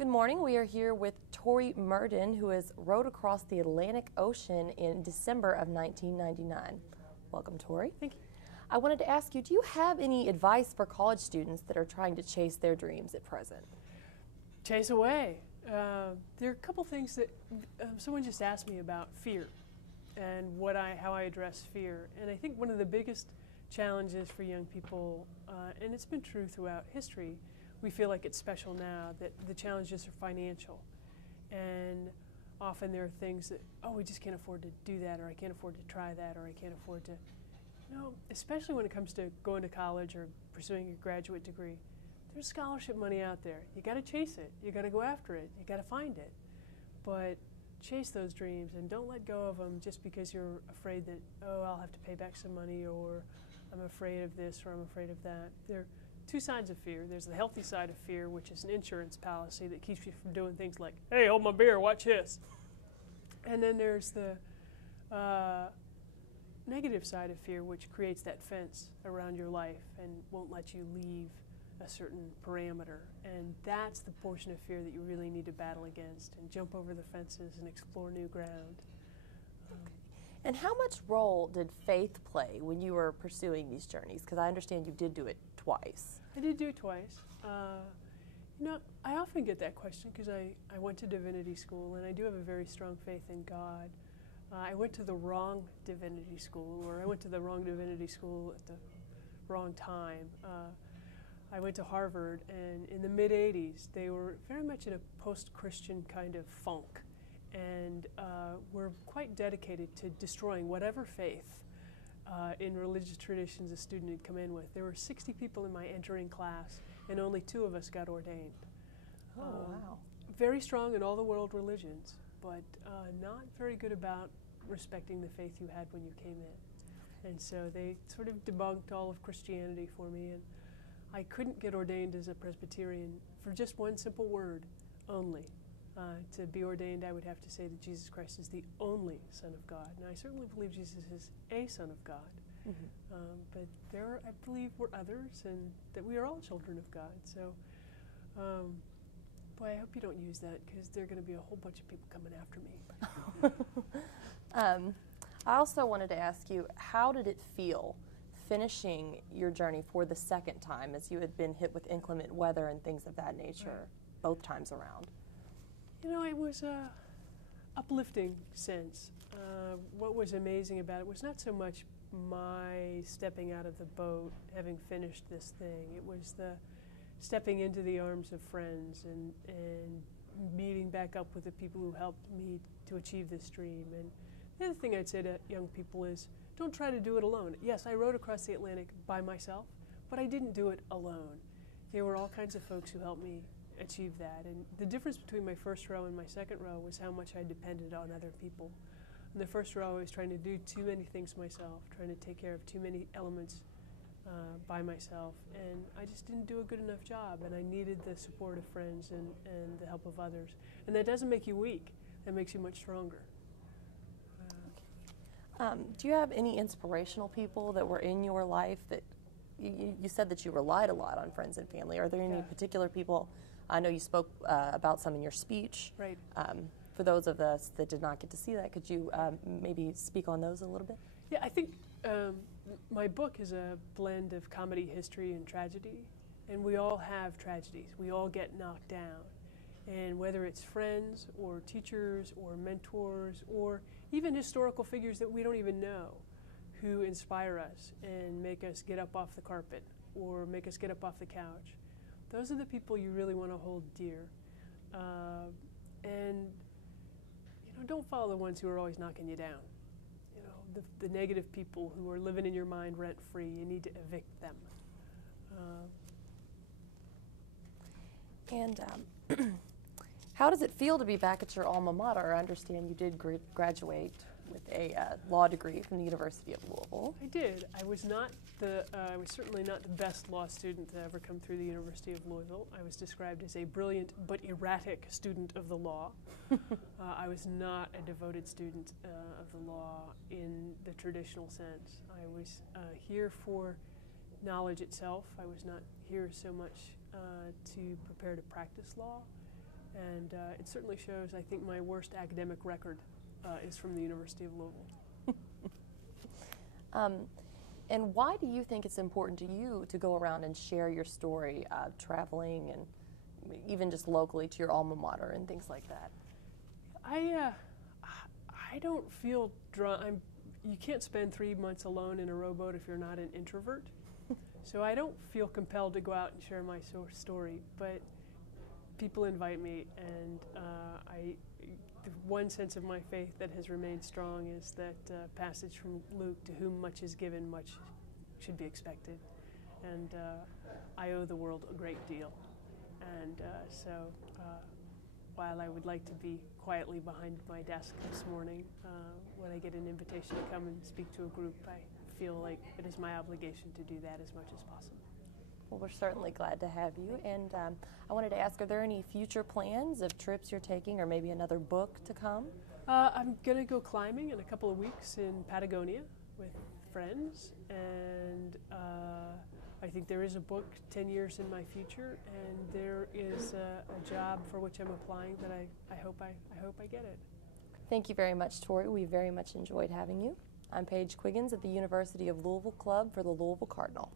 Good morning. We are here with Tori Murden, who has rowed across the Atlantic Ocean in December of 1999. Welcome, Tori. Thank you. I wanted to ask you, do you have any advice for college students that are trying to chase their dreams at present? Chase away. There are a couple things that someone just asked me about fear and how I address fear. And I think one of the biggest challenges for young people, and it's been true throughout history, we feel like it's special now, that the challenges are financial. And often there are things that, oh, we just can't afford to do that, or I can't afford to try that, or I can't afford to, especially when it comes to going to college or pursuing a graduate degree. There's scholarship money out there. You got to chase it. You got to go after it. You got to find it. But chase those dreams and don't let go of them just because you're afraid that, oh, I'll have to pay back some money, or I'm afraid of this, or I'm afraid of that. There are two sides of fear. There's the healthy side of fear, which is an insurance policy that keeps you from doing things like, hey, hold my beer, watch this. And then there's the negative side of fear, which creates that fence around your life and won't let you leave a certain parameter. And that's the portion of fear that you really need to battle against and jump over the fences and explore new ground. And how much role did faith play when you were pursuing these journeys? Because I understand you did do it twice. I did do it twice. I often get that question because I went to divinity school, and I do have a very strong faith in God. I went to the wrong divinity school, or I went to the wrong divinity school at the wrong time. I went to Harvard, and in the mid-'80s, they were very much in a post-Christian kind of funk, and were quite dedicated to destroying whatever faith in religious traditions a student had come in with. There were 60 people in my entering class, and only 2 of us got ordained. Oh, wow. Very strong in all the world religions, but not very good about respecting the faith you had when you came in. And so they sort of debunked all of Christianity for me, and I couldn't get ordained as a Presbyterian for just one simple word, only. To be ordained, I would have to say that Jesus Christ is the only Son of God. And I certainly believe Jesus is a Son of God. Mm-hmm. But there, I believe, were others, and that we are all children of God. So, boy, I hope you don't use that, because there are going to be a whole bunch of people coming after me. I also wanted to ask you, how did it feel finishing your journey for the second time, as you had been hit with inclement weather and things of that nature both times around? It was an uplifting sense. What was amazing about it was not so much my stepping out of the boat, having finished this thing. It was the stepping into the arms of friends and meeting back up with the people who helped me to achieve this dream. And the other thing I'd say to young people is, don't try to do it alone. Yes, I rowed across the Atlantic by myself, but I didn't do it alone. There were all kinds of folks who helped me achieve that. And the difference between my first row and my second row was how much I depended on other people. In the first row, I was trying to do too many things myself, trying to take care of too many elements by myself, and I just didn't do a good enough job, and I needed the support of friends and the help of others. And that doesn't make you weak, that makes you much stronger. Do you have any inspirational people that were in your life that you said that you relied a lot on friends and family? Are there any particular people? I know you spoke about some in your speech. Right. For those of us that did not get to see that, could you maybe speak on those a little bit? Yeah, I think my book is a blend of comedy, history, and tragedy. And we all have tragedies. We all get knocked down. And whether it's friends or teachers or mentors or even historical figures that we don't even know who inspire us and make us get up off the carpet or make us get up off the couch, those are the people you really want to hold dear. And don't follow the ones who are always knocking you down. The negative people who are living in your mind rent-free, you need to evict them. How does it feel to be back at your alma mater? I understand you did graduate with a law degree from the University of Louisville. I did. I was certainly not the best law student to ever come through the University of Louisville. I was described as a brilliant but erratic student of the law. I was not a devoted student of the law in the traditional sense. I was here for knowledge itself. I was not here so much to prepare to practice law. And it certainly shows, I think, my worst academic record is from the University of Louisville. And why do you think it's important to you to go around and share your story, traveling and even just locally to your alma mater and things like that? I don't feel drawn. You can't spend 3 months alone in a rowboat if you're not an introvert. So I don't feel compelled to go out and share my story, but people invite me, and the one sense of my faith that has remained strong is that passage from Luke, to whom much is given, much should be expected. And I owe the world a great deal. And so while I would like to be quietly behind my desk this morning, when I get an invitation to come and speak to a group, I feel like it is my obligation to do that as much as possible. Well, we're certainly glad to have you. And I wanted to ask, are there any future plans of trips you're taking or maybe another book to come? I'm going to go climbing in a couple of weeks in Patagonia with friends. And I think there is a book 10 years in my future. And there is a job for which I'm applying that I hope I get it. Thank you very much, Tori. We very much enjoyed having you. I'm Paige Quiggins at the University of Louisville Club for the Louisville Cardinal.